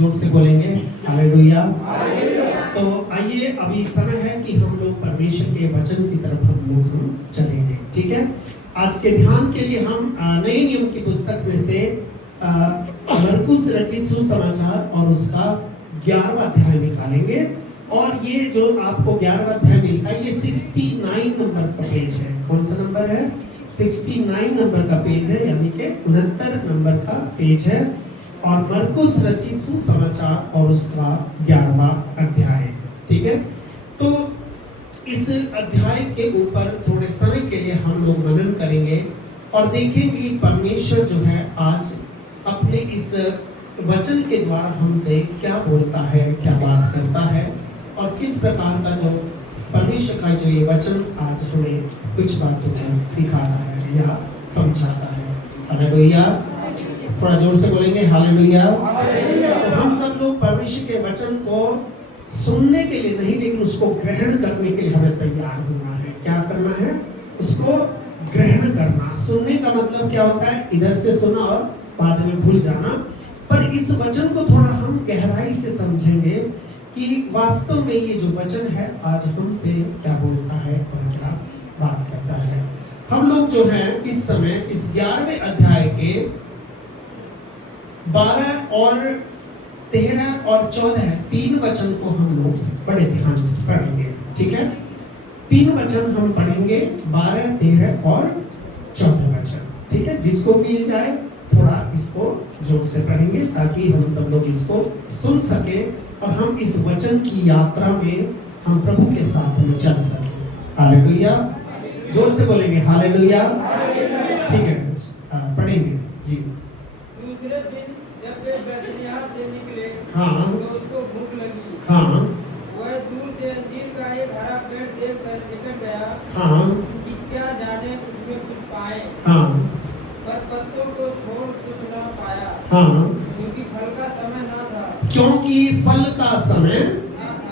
जोर से बोलेंगे हालेलुया। तो आइए, अभी समय है कि हम लोग परमेश्वर के वचन की तरफ हम लोग चलेंगे, ठीक है। आज के ध्यान के लिए हम नए नियम की पुस्तक में से मरकुस रचित सुसमाचार और उसका 11वां अध्याय निकालेंगे। और ये जो आपको 11वां अध्याय मिलता है, ये 69 नंबर का पेज है। कौन सा नंबर है? 69 नंबर का पेज है, यानी कि 69 नंबर का पेज है। और मरकुस रचित सुसमाचार और उसका 11वां अध्याय, ठीक है। तो इस अध्याय के ऊपर थोड़े समय के लिए हम लोग मनन करेंगे और देखेंगे परमेश्वर जो है आज अपने इस वचन के द्वारा हमसे क्या बोलता है, क्या बात करता है, और किस प्रकार का जो परमेश्वर का जो ये वचन आज हमें कुछ बातों को सिखा रहा है या समझाता है। हालेलुया। थोड़ा जोर से बोलेंगे हालेलुया। तो हम सब लोग परमेश्वर के वचन को सुनने के लिए नहीं, लेकिन उसको ग्रहण करने के लिए हमें तैयार होना है। क्या करना है? उसको ग्रहण करना। सुनने का मतलब क्या होता है? इधर से सुना और बाद में भूल जाना। पर इस वचन को थोड़ा हम गहराई से समझेंगे कि वास्तव में ये जो वचन है आज हमसे क्या बोलता है और क्या बात करता है। हम लोग जो है इस समय इस 11वें अध्याय के 12 और 13 और 14 तीन वचन को हम लोग बड़े ध्यान से पढ़ेंगे, ठीक है। तीन वचन हम पढ़ेंगे, 12, 13 और 14 वचन, ठीक है। जिसको मिल जाए थोड़ा इसको जोर से पढ़ेंगे ताकि हम सब लोग इसको सुन सके और हम इस वचन की यात्रा में हम प्रभु के साथ में चल सके। हालेलुया। जोर से बोलेंगे हालेलुया। ठीक है, पढ़ेंगे जी। दूसरे दिन जब वे बैतनिय्याह से निकले, हाँ, तो उसको भूख लगी। हाँ, वह दूर से अंजीर का एक हरा पेड़ देखकर निकट गया, हाँ, कि क्या जाने उसमें कुछ पाए। हाँ, पर पत्तों को छोड़ कुछ न पाया, हाँ, क्योंकि फल का समय न था। क्योंकि फल का समय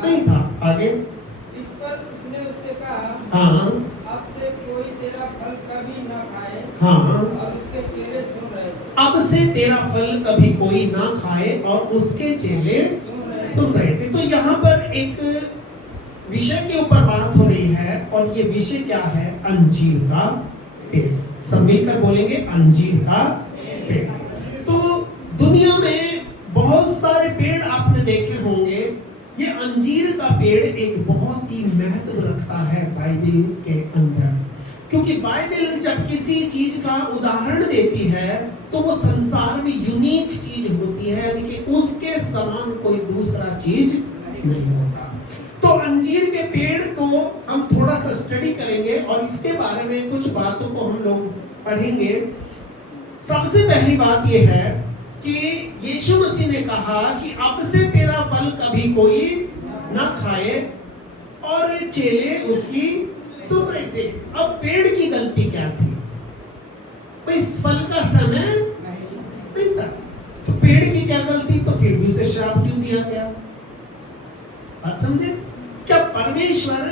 नहीं था। आगे। इस पर उसने उससे कहा, हाँ, अब से कोई तेरा फल कभी न खाए। हाँ, और उसके चेले सुन रहे थे। अब से तेरा फल कभी कोई ना खाए और उसके चेले सुन रहे थे। तो यहाँ पर एक विषय के ऊपर बात हो रही है और ये विषय क्या है? अंजीर का पेड़। सब मिलकर बोलेंगे अंजीर का पेड़। तो दुनिया में बहुत सारे पेड़ आपने देखे होंगे। ये अंजीर का पेड़ एक बहुत ही महत्व रखता है बाइबल के अंदर, क्योंकि बाइबल जब किसी चीज का उदाहरण देती है तो वो संसार में यूनिक चीज होती है, यानी कि उसके समान कोई दूसरा चीज नहीं होता। तो अंजीर के पेड़ को हम थोड़ा सा स्टडी करेंगे और इसके बारे में कुछ बातों को हम लोग पढ़ेंगे। सबसे पहली बात यह है कि यीशु मसीह ने कहा कि अब से तेरा फल कभी कोई ना खाए, और चेले उसकी सुन रहे थे। अब पेड़ की गलती क्या थी? भाई फल का समय नहीं था, तो पेड़ की क्या गलती? तो फिर भी उसे श्राप क्यों दिया गया? बात समझे? क्या परमेश्वर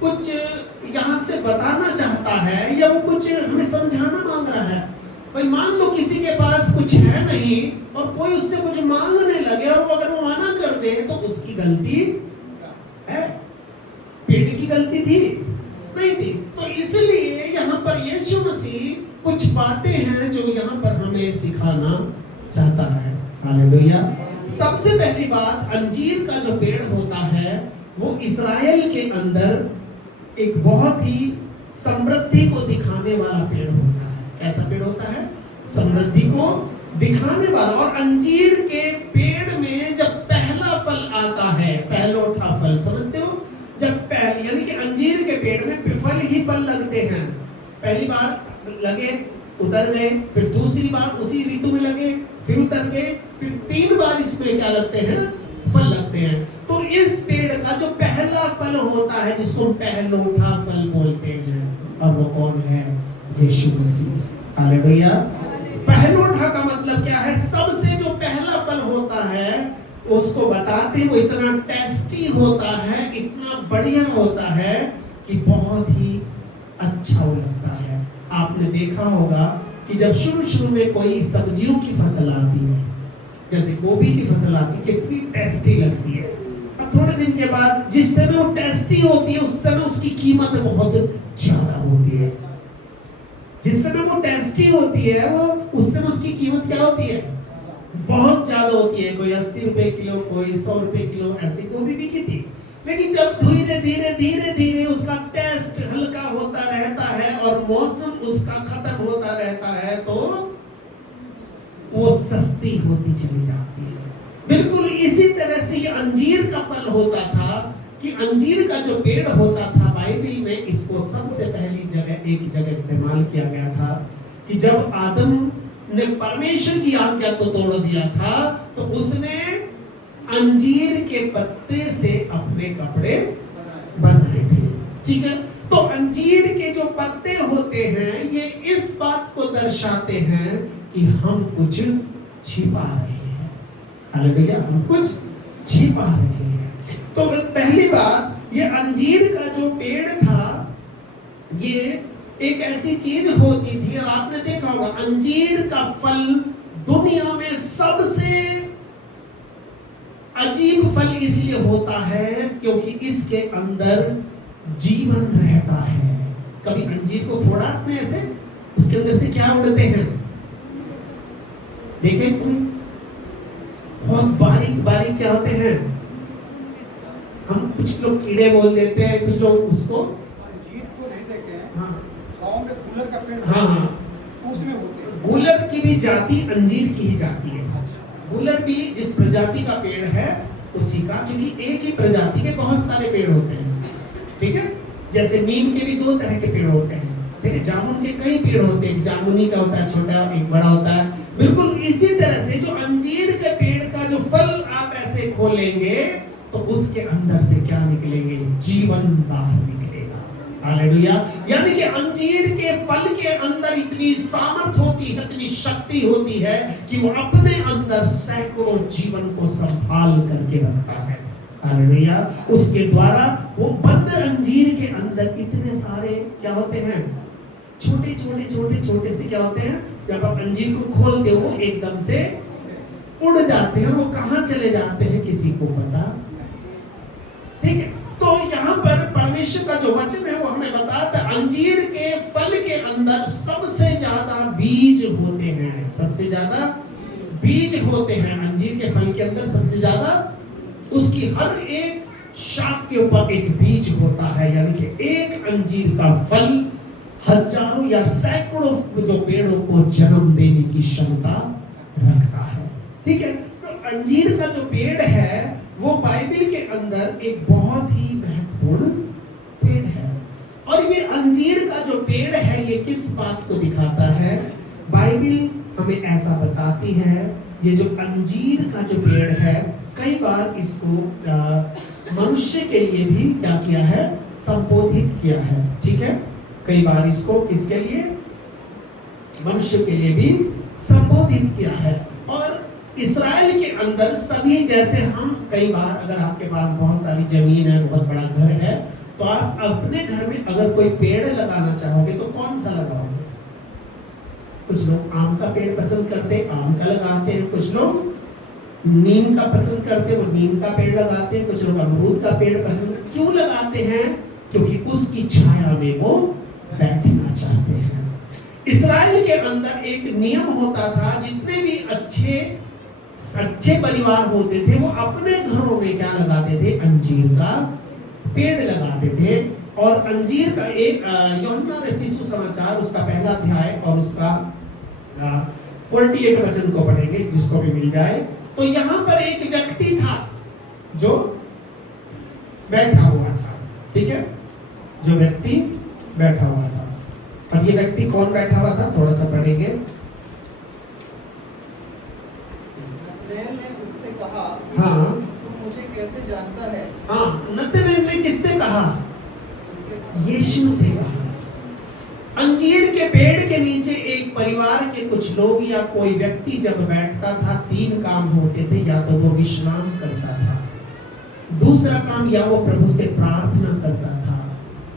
कुछ यहां से बताना चाहता है या वो कुछ हमें समझाना मांग रहा है? भाई मान लो किसी के पास कुछ है नहीं और कोई उससे कुछ मांगने लगे और वो अगर वो मना कर दे तो उसकी गलती है? पेड़ की गलती थी? नहीं थी। तो इसलिए यहाँ पर यीशु मसीह कुछ बातें हैं जो यहाँ पर हमें सिखाना चाहता है। हालेलुया। सबसे पहली बात, अंजीर का जो पेड़ होता है वो इस्राएल के अंदर एक बहुत ही समृद्धि को दिखाने वाला पेड़ होता है। कैसा पेड़ होता है? समृद्धि को दिखाने वाला। और अंजीर के पेड़ में जब पहला फल आता है, पहलोठा फल, समझते हो? जब पहले यानी कि अंजीर के पेड़ में फल ही फल लगते हैं। पहली बार लगे, उतर गए, फिर दूसरी बार उसी ऋतु में लगे, फिर उतर गए, फिर 3 बार इसमें क्या लगते हैं? फल लगते हैं। तो इस पेड़ का जो पहला फल होता है जिसको पहलोठा फल बोलते हैं, और वो कौन है? यीशु मसीह। हालेलुया। पहलोठा का मतलब क्या है? सबसे जो पहला फल होता है उसको बताते हैं वो इतना टेस्टी होता है, इतना बढ़िया होता है कि बहुत ही अच्छा लगता है। आपने देखा होगा कि जब शुरू में कोई सब्जियों की फसल आती है जैसे गोभी की फसल आती है कितनी टेस्टी लगती है, और थोड़े दिन के बाद जिस समय वो टेस्टी होती है उस समय उसकी कीमत बहुत ज्यादा होती है। जिस समय वो टेस्टी होती है वो उस समय उसकी कीमत क्या होती है, बहुत ज्यादा होती है। कोई 80 रुपए किलो, कोई 100 रुपए किलो, ऐसी गोभी बिकी थी। लेकिन जब धीरे धीरे धीरे धीरे उसका टेस्ट हल्का होता रहता है और मौसम उसका खत्म होता रहता है तो वो सस्ती होती चली जाती है। बिल्कुल इसी तरह से ये अंजीर का फल होता था कि अंजीर का जो पेड़ होता था, बाइबल में इसको सबसे पहली जगह एक जगह इस्तेमाल किया गया था कि जब आदम ने परमेश्वर की आज्ञा को तोड़ दिया था तो उसने अंजीर के पत्ते से अपने कपड़े बनाए थे। ठीक है, तो अंजीर के जो पत्ते होते हैं ये इस बात को दर्शाते हैं कि हम कुछ छिपा रहे हैं। हालेलुया, हम कुछ छिपा रहे हैं। तो पहली बात, ये अंजीर का जो पेड़ था ये एक ऐसी चीज होती थी, और आपने देखा होगा अंजीर का फल दुनिया में सबसे अजीब फल इसलिए होता है क्योंकि इसके अंदर जीवन रहता है। कभी अंजीर को फोड़ा आपने ऐसे, उसके अंदर से क्या उड़ते हैं देखे तुमने? बहुत बारीक बारीक क्या होते हैं, हम कुछ लोग कीड़े बोल देते हैं, कुछ लोग उसको अंजीर तो नहीं देखे हैं। हाँ गाँव में गुलर का पेड़ हाँ उसमें होते हैं। गुलर की भी जाति अंजीर की ही जाती है। गुलर भी जिस प्रजाति का पेड़ है उसी का, क्योंकि एक ही प्रजाति के बहुत सारे पेड़ होते हैं। ठीक है, जैसे नीम के भी 2 तरह के पेड़ होते हैं। ठीक है, जामुन के कई पेड़ होते हैं, जामुनी का होता है छोटा, एक बड़ा होता है। बिल्कुल इसी तरह से जो अंजीर के पेड़ का जो फल आप ऐसे खोलेंगे तो उसके अंदर से क्या निकलेंगे, जीवन बाहर निकलेगा। हालेलुया, यानी कि अंजीर के फल के अंदर इतनी सामर्थ होती है, इतनी शक्ति होती है कि वो अपने अंदर सैकड़ों जीवन को संभाल करके रखता है। हालेलुया, उसके द्वारा वो बंद अंजीर के अंदर इतने सारे क्या होते हैं, छोटे छोटे छोटे छोटे से क्या होते हैं, जब आप अंजीर को खोलते हो एकदम से उड़ जाते हैं। वो कहां चले जाते हैं किसी को पता? ठीक है, तो यहाँ पर परमेश्वर का जो वचन है वो हमें बताता है अंजीर के फल के अंदर सबसे ज्यादा बीज होते हैं। सबसे ज्यादा बीज होते हैं अंजीर के फल के अंदर, सबसे ज्यादा उसकी हर एक शाख के ऊपर एक बीज होता है। यानी कि एक अंजीर का फल हजारों या सैकड़ों जो पेड़ों को जन्म देने की क्षमता रखता है। ठीक है, तो अंजीर का जो पेड़ है वो बाइबल के अंदर एक बहुत ही महत्वपूर्ण पेड़ है। और ये अंजीर का जो पेड़ है ये किस बात को दिखाता है? बाइबल हमें ऐसा बताती है, ये जो अंजीर का जो पेड़ है कई बार इसको मनुष्य के लिए भी क्या किया है, संबोधित किया है। ठीक है, कई बार इसको किसके लिए, मनुष्य के लिए भी संबोधित किया है। और इस्राएल के अंदर सभी, जैसे हम कई बार अगर आपके पास बहुत सारी जमीन है, बहुत बड़ा घर है, तो आप अपने घर में अगर कोई पेड़ लगाना चाहोगे तो कौन सा लगाओगे? कुछ लोग आम का पेड़ पसंद करते हैं, आम का लगाते हैं। कुछ लोग नीम का पसंद करते हैं, वो नीम का पेड़ लगाते हैं। कुछ लोग अमरूद का पेड़ पसंद, क्यों लगाते हैं? क्योंकि उसकी छाया में वो बैठना चाहते हैं। इस्राएल के अंदर एक नियम होता था, जितने भी अच्छे परिवार होते थे वो अपने घरों में क्या लगाते थे, अंजीर का पेड़ लगाते थे। और अंजीर का एक यूहन्ना रचित सुसमाचार उसका पहला अध्याय और उसका 48 वचन को पढ़ेंगे, जिसको भी मिल जाए। तो यहाँ पर एक व्यक्ति था जो बैठा हुआ था। ठीक है, जो व्यक्ति बैठा हुआ था, अब ये व्यक्ति कौन बैठा हुआ था, थोड़ा सा पढ़ेंगे। ने उससे कहा, हाँ, तुम मुझे कैसे जानता है? हाँ, नतनएल ने किससे कहा? यीशु से कहा। अंजीर के पेड़ के नीचे एक परिवार के कुछ लोग या कोई व्यक्ति जब बैठता था, 3 काम होते थे। या तो वो विश्राम करता था, दूसरा काम या वो प्रभु से प्रार्थना करता था,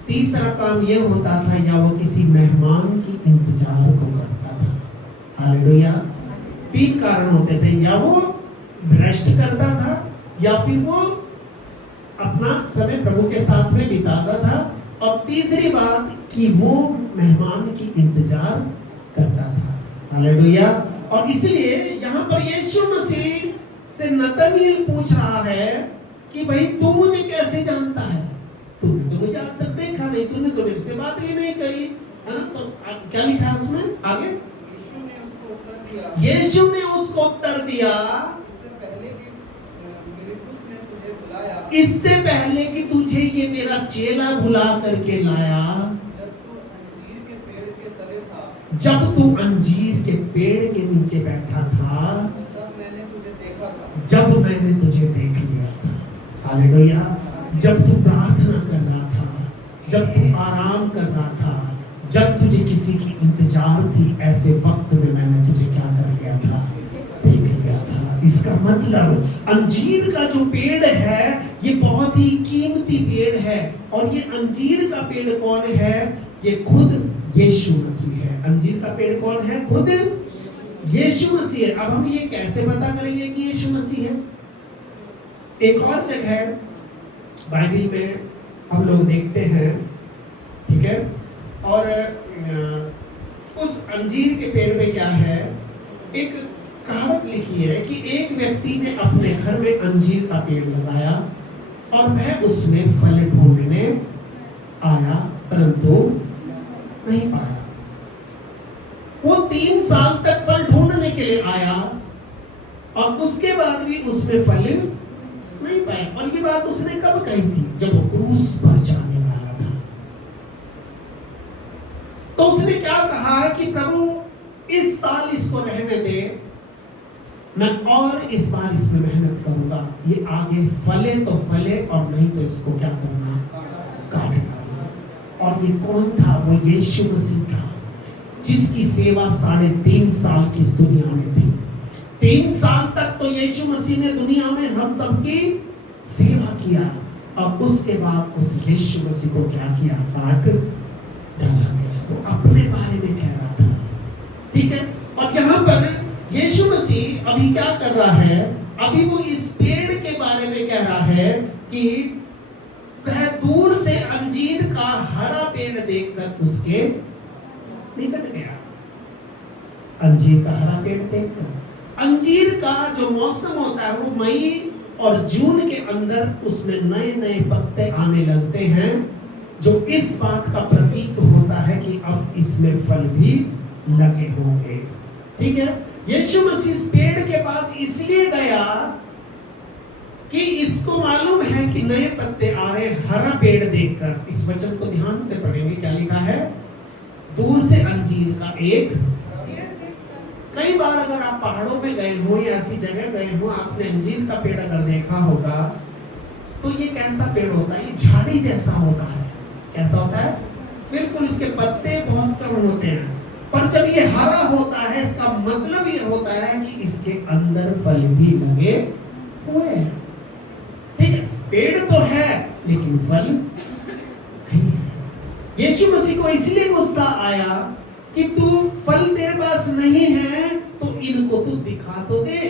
तीसरा काम ये होता था या वो किसी मेहमान की इंतजार को करता था। हालेलुया, 3 कारण होते थे, या वो रेस्ट करता था या फिर वो अपना समय प्रभु के साथ में बिताता था, और तीसरी बात कि वो मेहमान की इंतजार करता था। हालेलुया। और इसलिए यहाँ पर यीशु मसीह से नतनएल पूछ रहा है कि भाई तू मुझे कैसे जानता है? तूने तो मुझे आज तक देखा नहीं, तूने तो मेरे से बात ही नहीं करी, है ना? तो क्या लिखा है उसमें आगे? यीशु ने उसको उत्तर दिया, इससे पहले कि तुझे ये मेरा चेला बुला करके लाया, जब तू अंजीर के पेड़ के नीचे बैठा था, जब मैंने तुझे देख लिया था। हालेलुया। जब तू प्रार्थना कर रहा था, जब तू आराम कर रहा था, जब तुझे किसी की इंतजार थी, ऐसे वक्त में मैंने तुझे क्या कर लिया था? देख लिया था। इसका मतलब अंजीर का जो पेड़ है ये बहुत ही कीमती पेड़ है, और ये अंजीर का पेड़ कौन है? ये खुद यीशु मसीह है। अंजीर का पेड़ कौन है? खुद यीशु मसीह है। अब हम ये कैसे पता करेंगे कि यीशु मसीह है? एक और जगह बाइबल में हम लोग देखते हैं, ठीक है, और उस अंजीर के पेड़ में क्या है, एक कहावत लिखी है कि एक व्यक्ति ने अपने घर में अंजीर का पेड़ लगाया और वह उसमें फल ढूंढने आया, परंतु नहीं पाया। वो 3 साल तक फल ढूंढने के लिए आया और उसके बाद भी उसमें फल नहीं पाया। और ये बात उसने कब कही थी? जब वो क्रूस पर जाने वाला था। तो उसने क्या कहा कि प्रभु इस साल इसको रहने दे, मैं और इस बार इसमें मेहनत करूंगा, ये आगे फले तो फले और नहीं तो इसको क्या करना? काट डालना। और ये कौन था? वो यीशु मसीह था, जिसकी सेवा 3.5 साल की इस दुनिया में थी। 3 साल तक तो यीशु मसीह ने दुनिया में हम सबकी सेवा किया, और उसके बाद उस यीशु मसीह को क्या किया? काट डाला गया। तो अपने बारे में कह रहा था, ठीक है। और यहाँ पर यीशु मसीह अभी क्या कर रहा है? अभी वो इस पेड़ के बारे में कह रहा है कि वह दूर से अंजीर का हरा पेड़ देखकर उसके निकट गया। अंजीर का हरा पेड़ देखकर, अंजीर का जो मौसम होता है वो मई और जून के अंदर उसमें नए नए पत्ते आने लगते हैं, जो इस बात का प्रतीक होता है कि अब इसमें फल भी लगे होंगे, ठीक है। यीशु मसीह इस पेड़ के पास इसलिए गया कि इसको मालूम है कि नए पत्ते आ रहे, हरा पेड़ देखकर। इस वचन को ध्यान से पढ़ेंगे, क्या लिखा है? दूर से अंजीर का एक। कई बार अगर आप पहाड़ों में गए हो या ऐसी जगह गए हो, आपने अंजीर का पेड़ अगर देखा होगा, तो ये कैसा पेड़ होता है? ये झाड़ी जैसा होता है। कैसा होता है? बिल्कुल इसके पत्ते बहुत कम होते हैं, पर जब ये हरा होता है इसका मतलब ये होता है कि इसके अंदर फल भी लगे हुए हैं, ठीक है। पेड़ तो है लेकिन फल नहीं है। यीशु मसीह को इसलिए गुस्सा आया कि तू फल तेरे पास नहीं है तो इनको तू दिखा तो दे।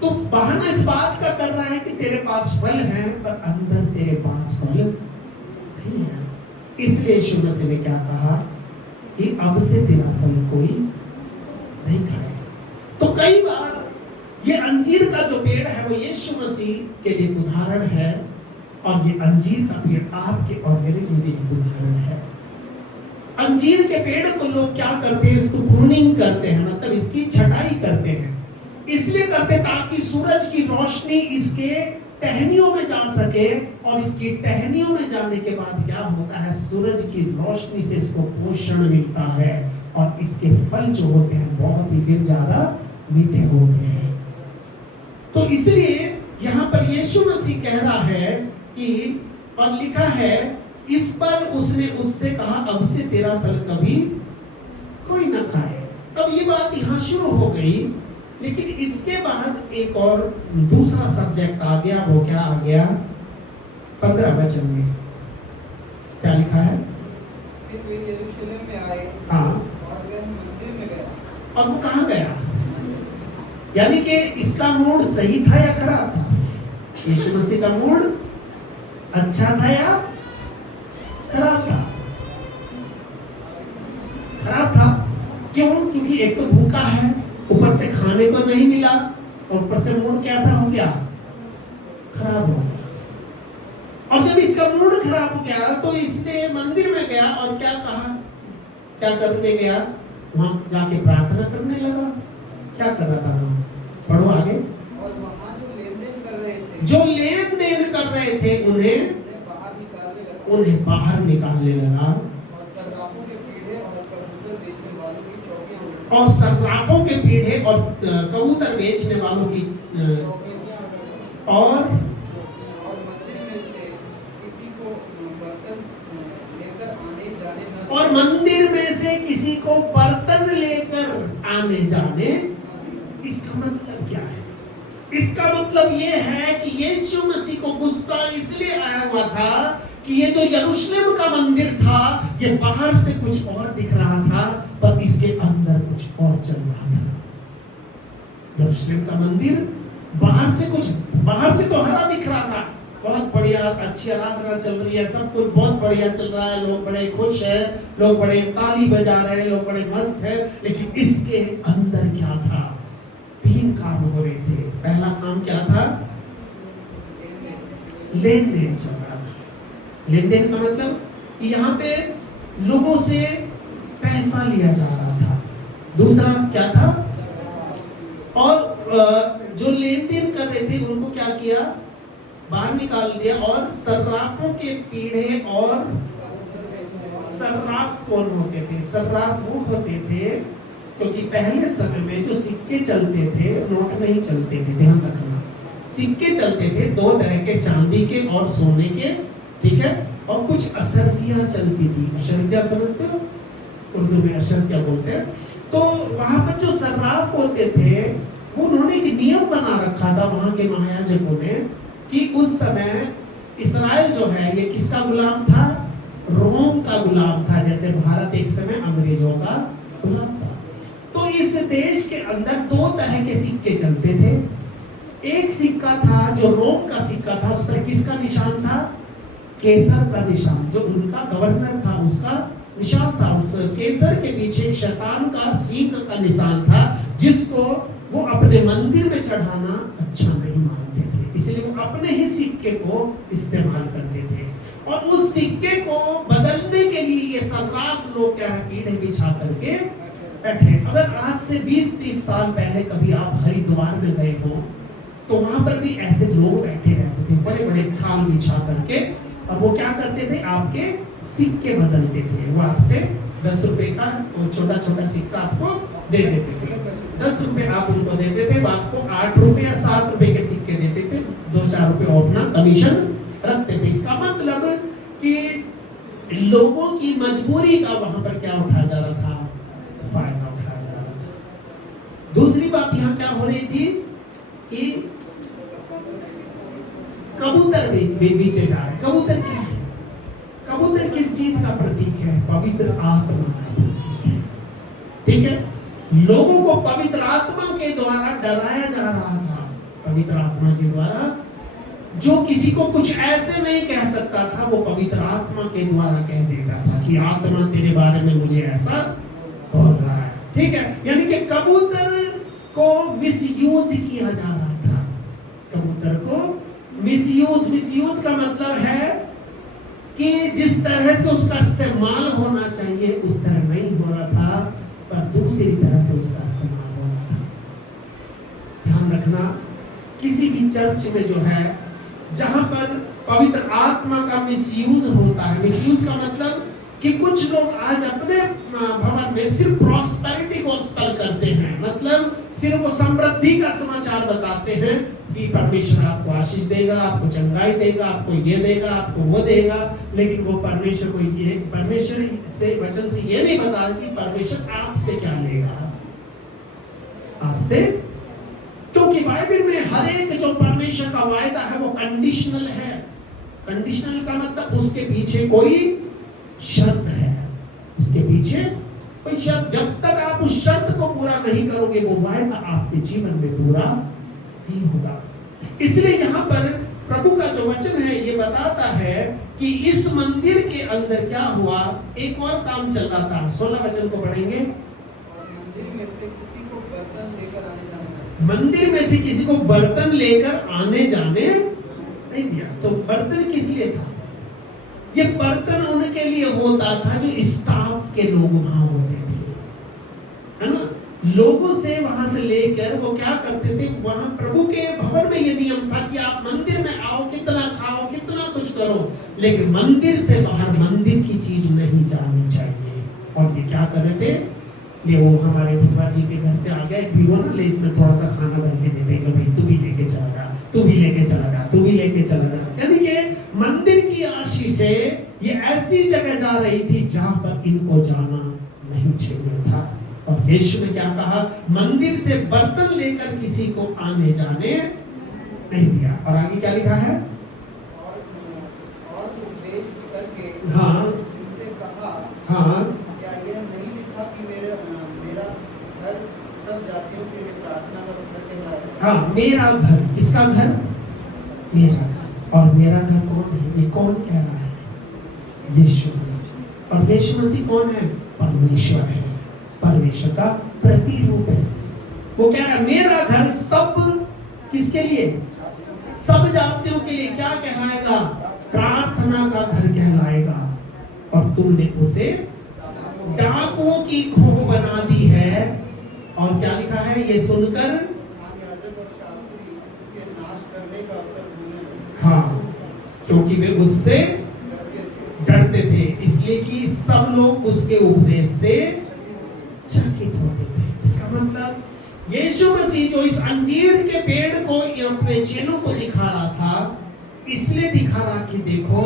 तो बहाना इस बात का कर रहा है कि तेरे पास फल है पर अंदर तेरे पास फल नहीं है। इसलिए यीशु मसीह ने क्या कहा कि अब से तेरा फल कोई नहीं खाए। तो कई बार ये अंजीर का जो पेड़ है वो यीशु मसीह के लिए उदाहरण है, और ये अंजीर का पेड़ आपके और मेरे लिए भी एक उदाहरण है। अंजीर के पेड़ को लोग क्या करते हैं? इसको प्रूनिंग करते हैं, मतलब इसकी छटाई करते हैं। इसलिए करते ताकि सूरज की रोशनी इसके टहनियों में जा सके, और इसकी टहनियों में जाने के बाद क्या होता है? सूरज की रोशनी से इसको पोषण मिलता है, और इसके फल जो होते हैं बहुत ही फिर ज्यादा मीठे होते हैं। तो इसलिए यहाँ पर यीशु मसीह कह रहा है कि, और लिखा है, इस पर उसने उससे कहा अब से तेरा फल कभी कोई न खाए। अब ये बात यहाँ शुरू हो गई, लेकिन इसके बाद एक और दूसरा सब्जेक्ट आ गया। वो क्या आ गया? 15 वचन में क्या लिखा है? फिर वे यरूशलेम में आए, हाँ, और वह मंदिर में गया। और वो कहाँ गया? यानी कि इसका मूड सही था या खराब था? यीशु मसीह का मूड अच्छा था या खराब था? खराब था। क्यों? क्योंकि एक तो भूखा है, ऊपर से खाने को नहीं मिला, और ऊपर से मूड कैसा हो गया? खराब हो गया। और जब इसका मूड खराब हो गया तो इसने मंदिर में गया और क्या कहा? क्या करने गया? वहां जाके प्रार्थना करने लगा। क्या कर रहा था? पढ़ो आगे। और वहाँ जो लेन देन कर रहे थे, उन्हें बाहर निकालने लगा। और सर्राफों के पीढ़े और कबूतर बेचने वालों की चौकियां और सर्राफों के पीढ़े और कबूतर बेचने वालों की और मंदिर में से किसी को बर्तन लेकर आने जाने मंदिर में से किसी को बर्तन लेकर आने जाने। इसका मतलब क्या है? इसका मतलब ये है कि यीशु मसीह को गुस्सा इसलिए आया हुआ था कि ये जो यरूशलेम का मंदिर था, ये बाहर से कुछ और दिख रहा था, पर इसके अंदर कुछ और चल रहा था। यरूशलेम का मंदिर बाहर से तो हरा दिख रहा था, बहुत बढ़िया अच्छी आराधना चल रही है, सब कुछ बहुत बढ़िया चल रहा है, लोग बड़े खुश हैं, लोग बड़े ताली बजा रहे हैं, लोग बड़े मस्त हैं। लेकिन इसके अंदर क्या था? 3 काम हो रहे थे। पहला काम क्या था? लेन देन चल रहा था। लेन देन का मतलब कि यहाँ पे लोगों से पैसा लिया जा रहा था। दूसरा क्या था? और जो लेन देन कर रहे थे उनको क्या किया? बाहर निकाल दिया। और सर्राफों के पीढ़े और सर्राफ कौन होते थे? सर्राफ वो होते थे क्योंकि पहले समय में जो सिक्के चलते थे, नोट नहीं चलते थे, ध्यान रखना। सिक्के चलते थे 2 तरह के, चांदी के और सोने के, ठीक है? और कुछ अशर्फियां चलती थी। अशर्फियां समझते हो? उर्दू में अशर्फियां बोलते हैं। तो वहां पर जो सर्राफ होते थे, उन्होंने एक नियम बना रखा था वहां के महायाजकों ने कि उस समय इस्राएल जो है ये किसका गुलाम था? रोम का गुलाम था। जैसे भारत एक समय अंग्रेजों का गुलाम था। तो इस देश के अंदर 2 तरह के सिक्के चलते थे। एक सिक्का था जो रोम का सिक्का था, उस पर किसका निशान था? केसर का निशान। जो उनका गवर्नर था उसका निशान था। उस केसर के पीछे शैतान का सींग का निशान था, जिसको वो अपने मंदिर में चढ़ाना अच्छा नहीं मानते थे, इसलिए वो अपने ही सिक्के को इस्तेमाल करते थे। और उस सिक्के को बदलने के लिए ये सर्राफ लोग क्या है, पीढ़े बिछा करके बैठे। अगर आज से 20-30 साल पहले कभी आप हरिद्वार में गए हो तो वहां पर भी ऐसे लोग बैठे रहते थे, बड़े बड़े थाल बिछा करके। और वो क्या करते थे? आपके सिक्के बदलते थे। वो आपसे 10 रुपए का छोटा छोटा सिक्का आपको दे देते थे। 10 रुपए आप उनको देते थे, आपको 8 रुपए या 7 रुपए के सिक्के देते थे, 2-4 रुपए अपना कमीशन रखते थे। इसका मतलब कि लोगों की मजबूरी का वहां पर क्या उठाया जा रहा था? फायदा उठाया जा रहा था। दूसरी बात यहाँ क्या हो रही थी कि कबूतर बेचे जा रहे। कबूतर क्या है? कबूतर किस चीज का प्रतीक है? पवित्र आत्मा का प्रतीक है, ठीक है? लोगों को पवित्र आत्मा के द्वारा डराया जा रहा था। पवित्र आत्मा के द्वारा जो किसी को कुछ ऐसे नहीं कह सकता था, वो पवित्र आत्मा के द्वारा कह देता था कि आत्मा तेरे बारे में मुझे ऐसा बोल रहा है, ठीक है? यानी कि कबूतर को मिसयूज किया जा रहा था। कबूतर को मिसयूज का मतलब है कि जिस तरह से उसका इस्तेमाल होना चाहिए उस तरह नहीं हो रहा था, पर दूसरी तरह से उसका इस्तेमाल हो रहा था। ध्यान रखना, किसी भी चर्च में जो है जहां पर पवित्र आत्मा का मिसयूज होता है, मिसयूज का मतलब कि कुछ लोग आज अपने भवन में सिर्फ प्रॉस्पेरिटी गॉस्पेल करते हैं, मतलब सिर्फ वो समृद्धि का समाचार बताते हैं कि परमेश्वर आपको आशीष देगा, आपको चंगाई देगा, आपको ये देगा, आपको वो देगा, लेकिन वो परमेश्वर से वचन से ये नहीं बता कि परमेश्वर आपसे क्या लेगा, आपसे। क्योंकि बाइबल में हर एक जो परमेश्वर का वायदा है वो कंडीशनल है। कंडीशनल का मतलब उसके पीछे कोई शर्त है, उसके पीछे कोई शर्त, जब तक आप उस शर्त को पूरा नहीं करोगे वो वायदा आपके जीवन में पूरा नहीं होगा। इसलिए यहाँ पर प्रभु का जो वचन है ये बताता है कि इस मंदिर के अंदर क्या हुआ, एक और काम चल रहा था। 16 वचन को पढ़ेंगे। मंदिर में से किसी को बर्तन लेकर आने जाने मंदिर में से किसी को बर्तन लेकर आने जाने नहीं दिया। तो बर्तन किस लिए था? ये बर्तन उनके लिए होता था जो स्टाफ के लोग वहां होते थे, है ना। लोगों से वहां से लेकर वो क्या करते थे, वहां प्रभु के भवन में ये नियम था कि आप मंदिर में आओ, कितना खाओ, कितना कुछ करो, लेकिन मंदिर से बाहर मंदिर की चीज नहीं जानी चाहिए। और ये क्या कर रहे थे, ये वो हमारे फूफा जी के घर से आ गया एक भिगो ना, ले इसमें थोड़ा सा खाना भर के दे देंगे, भाई तू भी लेके चला जा, तू भी लेके चला जा, तू भी लेके चला जा। यानी कि मंदिर की आशीषें ये ऐसी जगह जा रही थी जहां पर इनको जाना नहीं चाहिए था। और यीशु ने क्या कहा, मंदिर से बर्तन लेकर किसी को आने जाने नहीं दिया। और आगे क्या लिखा है, और उपदेश करके हाँ उनसे कहा, हाँ क्या यह नहीं लिखा कि मेरा घर सब जातियों के लिए प्रार्थना का घर कहलाएगा? हाँ, मेरा घर, किसका घर? मेरा घर। और मेरा घर कौन है? ये कौन कह रहा है? यीशु मसीह। और यीशु मसीह कौन है? परमेश्वर है, परमेश्वर का प्रतिरूप है। वो कह रहा है मेरा घर सब किसके लिए? सब जातियों के लिए क्या कहलाएगा? प्रार्थना का घर कहलाएगा। और तुमने उसे डाकुओं की खोह बना दी है। और क्या लिखा है, ये सुनकर याजक और शास्त्री उसके नाश करने का अवसर भूलने लगे। हाँ, क्योंकि वे उससे डरते थे, इसलिए कि सब लोग उसके उपदेश से चकित होते थे। इसका मतलब यीशु मसीह जो इस अंजीर के पेड़ को अपने चेलों को दिखा रहा था, इसलिए दिखा रहा कि देखो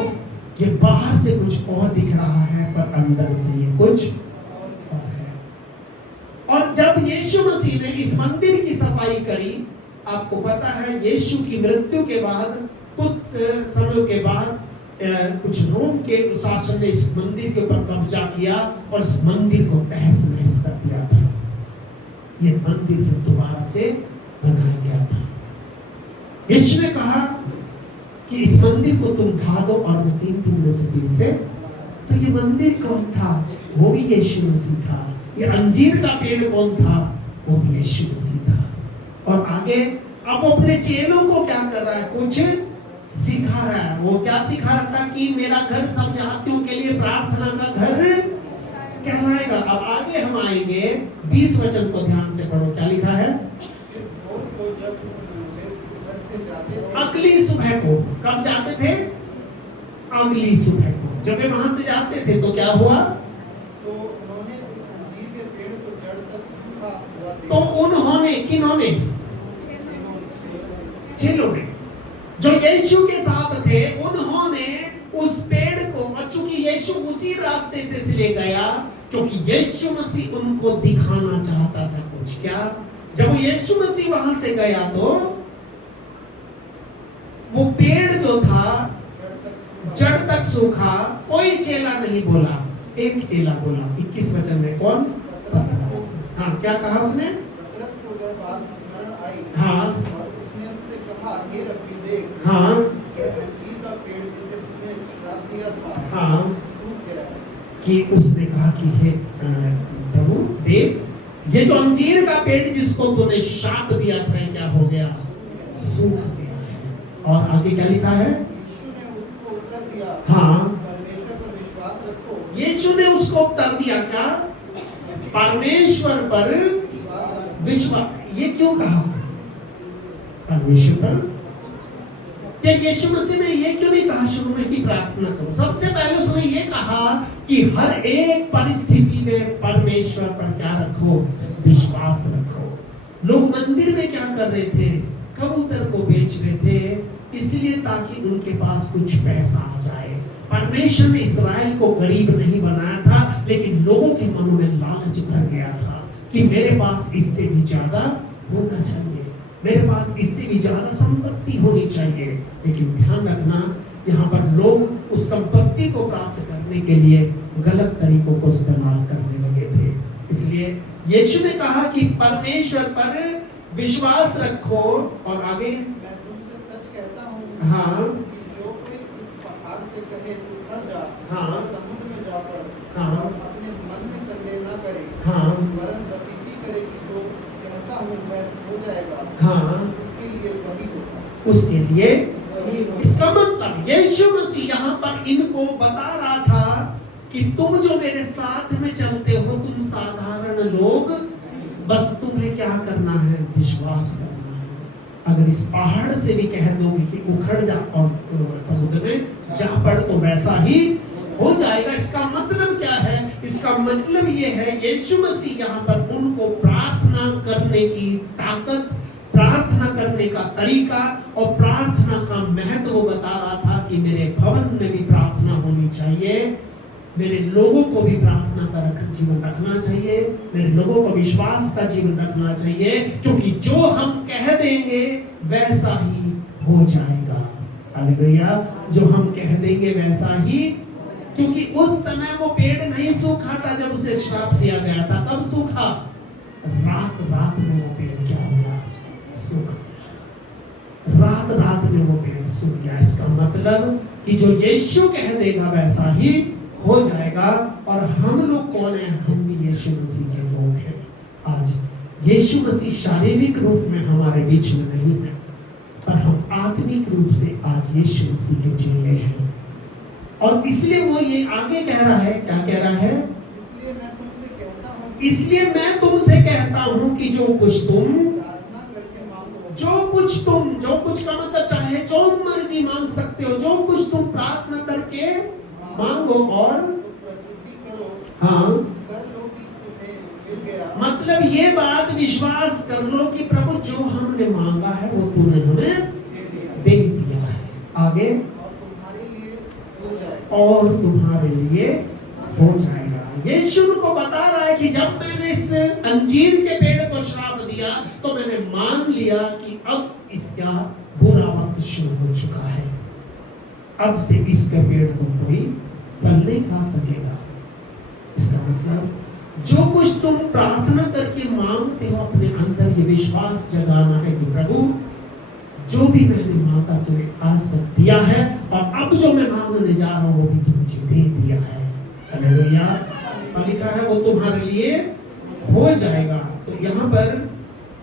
ये बाहर से कुछ और दिख रहा है पर अंदर से ये कुछ और है। और जब यीशु मसीह ने इस मंदिर की सफाई करी, आपको पता है यीशु की मृत्यु के बाद कुछ समय के बाद कुछ रोम के शासन ने इस मंदिर के ऊपर कब्जा किया और इस मंदिर को तहस नहस कर दिया था। ये मंदिर फिर दोबारा से बनाया गया था। यीशु ने कहा कि इस मंदिर को तुम ढा दो और मैं 3 दिन में से फिर से। तो ये मंदिर कौन था? वो भी यीशु मसीह था। ये अंजीर का पेड़ कौन था? वो भी यीशु मसीह था। और आगे अब अपने चेलों को क्या कर रहा है? कुछ सिखा रहा है। वो क्या सिखा रहा था कि मेरा घर सब जातियों के लिए प्रार्थना का घर कहलाएगा। अब आगे हम आएंगे 20 वचन को ध्यान से पढ़ो, क्या लिखा है? अगली सुबह को, कब जाते थे? अगली सुबह को जब वे वहां से जाते थे तो क्या हुआ? तो उन्होंने उस अंजीर के पेड़ को जड़ तक सूखा हुआ देखा। तो उन्होंने, किन्होंने? चेलों ने जो यीशु के साथ थे, उन्होंने उस पेड़ को, और चूंकि यीशु उसी रास्ते से इसलिए गया क्योंकि यीशु मसीह उनको दिखाना चाहता था कुछ। क्या? जब यीशु मसीह वहां से गया तो वो पेड़ जो था जड़ तक सूखा। कोई चेला नहीं बोला, एक चेला बोला। 21 वचन में कौन? पतरस। हाँ, क्या कहा उसने? पतरस को वह बात स्मरण आई। हाँ, और उसने उससे कहा, हे रब्बी देख, हाँ, यह अंजीर का पेड़ जिसे तूने श्राप दिया था, हाँ, सूख गया है। कि उसने कहा कि हे प्रभु देख, ये जो अंजीर का पेड़ जिसको तूने शाप दिया था क्या हो गया? सूख गया है। और आगे क्या लिखा है? यीशु ने उसको उत्तर दिया, हाँ, परमेश्वर पर विश्वास रखो। यीशु ने उसको उत्तर दिया क्या? परमेश्वर पर विश्वास। ये क्यों कहा परमेश्वर पर? या यीशु मसीह ने ये क्यों नहीं कहा शुरू में कि प्रार्थना करो? सबसे पहले उसने ये कहा कि हर एक परिस्थिति में परमेश्वर पर क्या रखो? विश्वास रखो। लोग मंदिर में क्या कर रहे थे? कबूतर को बेच रहे थे, इसलिए ताकि उनके पास कुछ पैसा आ जाए। परमेश्वर ने इस्राएल को गरीब नहीं बनाया था, लेकिन लोगों के मनों में लालच भर गया था कि मेरे पास इससे भी ज्यादा होना चाहिए, मेरे पास इससे भी ज्यादा संपत्ति होनी चाहिए। लेकिन ध्यान रखना, यहाँ पर लोग उस संपत्ति को प्राप्त करने के लिए गलत तरीकों को इस्तेमाल करने लगे थे। इसलिए यीशु ने कहा कि परमेश्वर पर विश्वास रखो और आगे मैं तुमसे सच कहता हूँ हाँ कि जो कोई इस पहाड़ से कहे तू उखड़ जा हाँ। और समुद्र में जा पड़ हाँ। और अपने मन में संदेह न करे हाँ। वरन प्रतीति करे कि जो कहता हूँ वह हो जाएगा हाँ। उसके लिए वही होगा। उसके लिए वही होगा। इसका मतलब यीशु मसीह यहाँ पर इनको बता रहा था कि तुम जो मेरे साथ में चलते हो तुम साधारण लोग, बस तुम्हें क्या करना है, विश्वास करना है। अगर इस पहाड़ से भी कह दोगे कि उखड़ जा और समुद्र में जा पड़ तो वैसा ही हो जाएगा। इसका मतलब क्या है? इसका मतलब ये है यीशु मसीह यहाँ पर उनको प्रार्थना करने की ताकत, प्रार्थना करने का तरीका और प्रार्थना का महत्व बता रहा था कि मेरे भवन में भी प्रार्थना होनी चाहिए, मेरे लोगों को भी प्रार्थना का जीवन रखना चाहिए, मेरे लोगों को विश्वास का जीवन रखना चाहिए, क्योंकि जो हम कह देंगे वैसा ही हो जाएगा। हालेलुया। जो हम कह देंगे वैसा ही, क्योंकि उस समय वो पेड़ नहीं सूखा था जब उसे श्राप दिया गया था। कब सूखा? रात रात में वो पेड़ क्या हो गया? सूख। रात रात में वो पेड़ सूख गया। इसका मतलब कि जो यीशु कह देगा वैसा ही हो जाएगा। और हम लोग कौन है? हम भी यीशु मसीह के लोग हैं। आज यीशु मसीह शारीरिक रूप में हमारे बीच में नहीं है, पर हम आत्मिक रूप से आज यीशु मसीह के चेले हैं। और इसलिए वो ये आगे कह रहा है, क्या कह रहा है? इसलिए मैं तुमसे कहता हूँ कि जो कुछ का मतलब चाहे जो मर्जी मांग सकते हो, जो कुछ तुम प्रार्थना करके मांगो और हाँ, मतलब ये बात विश्वास कर लो कि प्रभु जो हमने मांगा है वो तूने हमें दे दिया है। आगे और तुम्हारे लिए हो जाएगा। यीशु को बता रहा है कि जब मैंने इस अंजीर के पेड़ को श्राप दिया तो मैंने मान लिया कि अब इसका बुरा वक्त शुरू हो चुका है। अब से इसके पेड़ को कोई फल नहीं खा सकेगा। इसका मतलब जो कुछ तुम प्रार्थना करके मांगते हो, अपने अंदर ये विश्वास जगाना है कि प्रभु जो भी मैंने मांगा तुम्हें आज तक दिया है, और अब जो मैं मांगने जा रहा हूँ वो भी तुम मुझे दे दिया है। हालेलुया। लिखा है वो तुम्हारे लिए हो जाएगा। तो यहाँ पर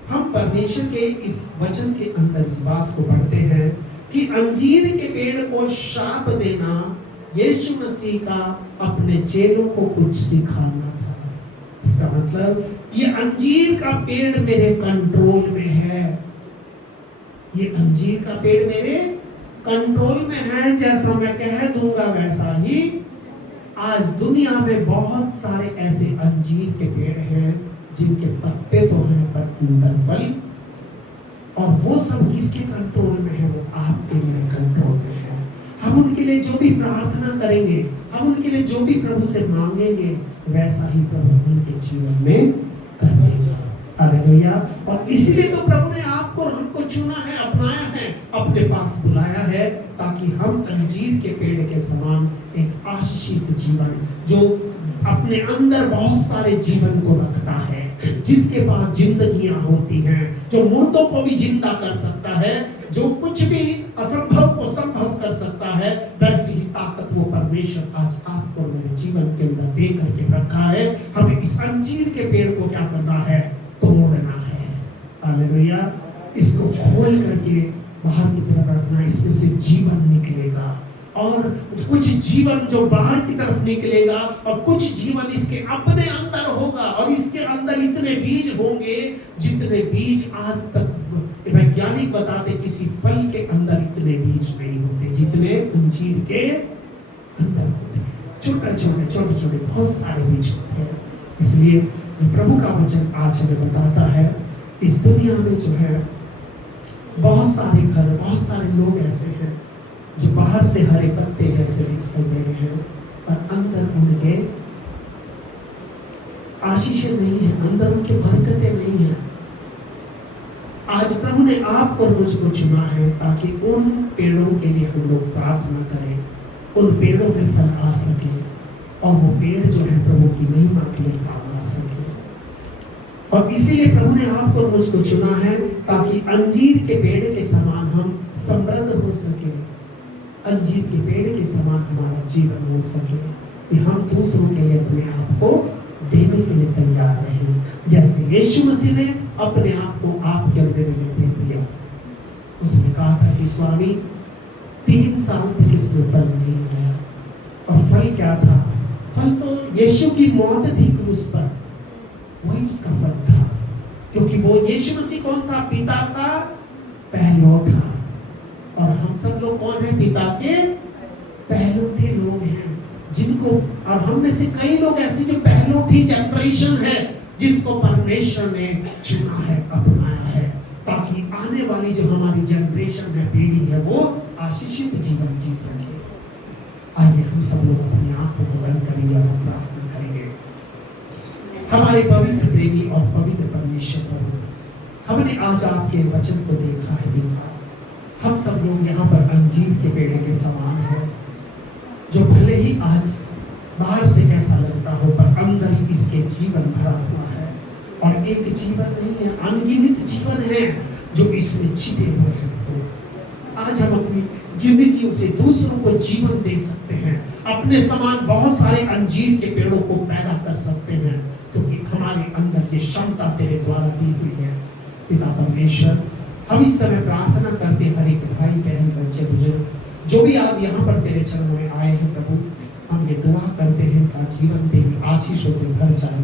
हम परमेश्वर के इस वचन के अंदर इस बात को पढ़ते हैं कि अंजीर के पेड़ को श्राप देना यीशु मसीह का अपने चेलों को कुछ सिखाना था। इसका मतलब ये अंजीर का पेड़ मेरे कंट्रोल में है, ये अंजीर का पेड़ मेरे कंट्रोल में है, जैसा मैं कह दूंगा वैसा ही। आज दुनिया में बहुत सारे ऐसे अंजीर के पेड़ हैं जिनके पत्ते तो हैं पर अंदर फल, और वो सब किसके कंट्रोल में है? वो आपके लिए कंट्रोल में है। हम उनके लिए जो भी प्रार्थना करेंगे, हम उनके लिए जो भी प्रभु से मांगेंगे, वैसा ही प्रभु उनके जीवन में कर देगा। हालेलुया। और इसलिए तो प्रभु ने आपको और हमको चुना है, अपनाया है, अपने पास बुलाया है, ताकि हम अंजीर के पेड़ के समान एक आशीषित जीवन, जो अपने अंदर बहुत सारे जीवन को रखता है, जिसके बाद जिंदगियां होती हैं, जो मुर्दों को भी जिंदा कर सकता है, जो कुछ भी असंभव को संभव कर सकता है, वैसी ही ताकत वो परमेश्वर आज आपको मेरे जीवन के अंदर दे करके रखा है। हमें इस अंजीर के पेड़ को क्या करना है? तोड़ना है। हालेलुया। इसको खोल करके बाहर की तरफ रखना, इसमें से जीवन निकलेगा, और कुछ जीवन जो बाहर की तरफ निकलेगा और कुछ जीवन इसके अपने अंदर होगा, और इसके अंदर इतने बीज होंगे जितने बीज आज तक वैज्ञानिक बताते किसी फल के अंदर इतने बीज नहीं होते जितने अंजीर के अंदर होते हैं। छोटे बहुत सारे बीज होते हैं। इसलिए प्रभु का वचन आज हमें बताता है, इस दुनिया में जो है बहुत सारे घर, बहुत सारे लोग ऐसे हैं जो बाहर से हरे पत्ते जैसे दिखाई दे रहे हैं, पर अंदर उनके आशीषें नहीं है, अंदर उनके बरकतें नहीं है। आज प्रभु ने आपको और मुझको चुना है ताकि उन पेड़ों के लिए हम लोग प्रार्थना करें, उन पेड़ों में फल आ सके, और वो पेड़ जो है प्रभु की महिमा के लिए काम आ सके। और इसीलिए प्रभु ने आपको और मुझको चुना है ताकि अंजीर के पेड़ के समान हम समृद्ध हो सके, अंजीर के पेड़ के समान हमारा जीवन हो सके, कि हम दूसरों के लिए अपने आप को देने के लिए तैयार रहें, जैसे यीशु मसीह ने अपने आप को आपके अंदर दे दिया। उसने कहा था कि स्वामी 3 साल तक इसमें फल नहीं आया, और फल क्या था? फल तो यीशु की मौत थी क्रूस पर, वही उसका फल था, क्योंकि वो यीशु मसीह कौन था? पिता का पहलौठा। और हम सब लोग कौन है? पिता के पहलौठे लोग हैं, जिनको, और हम में से कई लोग ऐसे जो पहलौठी जनरेशन है, जिसको परमेश्वर ने चुना है, अपनाया है, ताकि आने वाली जो हमारी जनरेशन है, पीढ़ी है, वो आशीषित जीवन जी सके। आइए हम सब लोग अपने आंखों को बंद करेंगे और प्रार्थना करेंगे। हमारे पवित्र प्रेमी और पवित्र परमेश्वर प्रभु, हमने आज आपके वचन को देखा है पिता। हम सब लोग यहाँ पर अंजीर के पेड़ के समान हैं, जो भले ही आज बाहर से कैसा लगता हो, पर अंदर ही इसके जीवन भरा हुआ है। और एक जीवन नहीं है, अनगिनत जीवन है जो इसमें छिपे हुए हैं। आज हम अपनी जिंदगियों से दूसरों को जीवन दे सकते हैं, अपने समान बहुत सारे अंजीर के पेड़ों को पैदा कर सकते हैं, क्योंकि हमारे अंदर ये क्षमता तेरे द्वारा दी हुई है। पिता परमेश्वर, हम इस समय प्रार्थना करते हर एक भाई बहन बच्चे बुजुर्ग जो भी आज यहाँ पर तेरे चरणों में आए हैं प्रभु, हम ये दुआ करते हैं का जीवन तेरी आशीषों से भर जाए,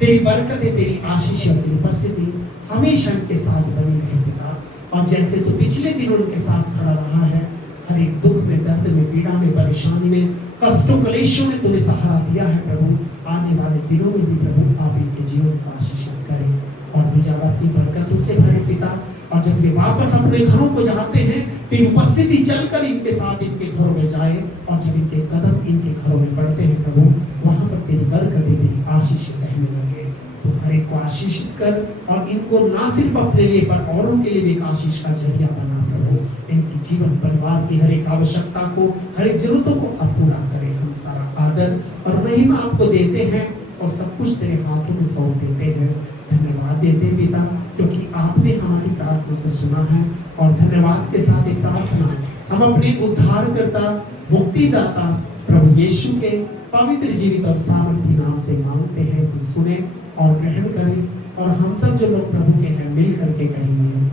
तेरी बरकतें, तेरी आशीष और तेरी उपस्थिति हमेशा इनके साथ बनी रहे पिता। और जैसे तो पिछले दिनों उनके साथ खड़ा रहा है, हर एक दुख में, दर्द में, पीड़ा में, परेशानी में, कष्टों क्लेशों में तूने सहारा दिया है प्रभु, आने वाले दिनों में भी प्रभु आप इनके जीवन को आशीषित करें और भेजा अपनी बरकतों से भरे पिता। और जब वे वापस अपने घरों को जाते हैं, तेरी उपस्थिति चलकर इनके साथ इनके घरों में जाए, और जब इनके कदम इनके घरों में पड़ते हैं प्रभु, वहां पर तेरी बरकतें, तेरी आशीष रहने लगे। तो हर एक को आशीषित कर, और इनको ना सिर्फ अपने लिए पर औरों के लिए भी एक आशीष का जरिया बना प्रभु। इनकी जीवन परिवार की हर एक आवश्यकता को, हर एक जरूरतों को आप पूरा करें। हम सारा आदर और महिमा आपको देते हैं और सब कुछ तेरे हाथों में सौंप देते हैं। धन्यवाद देते पिता, क्योंकि आपने हमारी प्रार्थना को सुना है। और धन्यवाद के साथ एक प्रार्थना हम अपने उद्धारकर्ता, मुक्तिदाता प्रभु यीशु के पवित्र जीवित और सामर्थी नाम से मांगते हैं। इसे सुने और ग्रहण करें, और हम सब जो लोग प्रभु के हैं मिल करके कहेंगे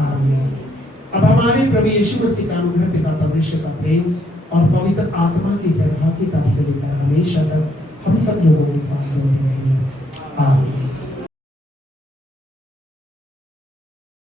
आमीन। अब हमारे प्रभु यीशु मसीह का अनुग्रह, पिता परमेश्वर का प्रेम और पवित्र आत्मा की सहभागिता से लेकर हमेशा तक हम सब लोगों के साथ होते रहेंगे। आमीन।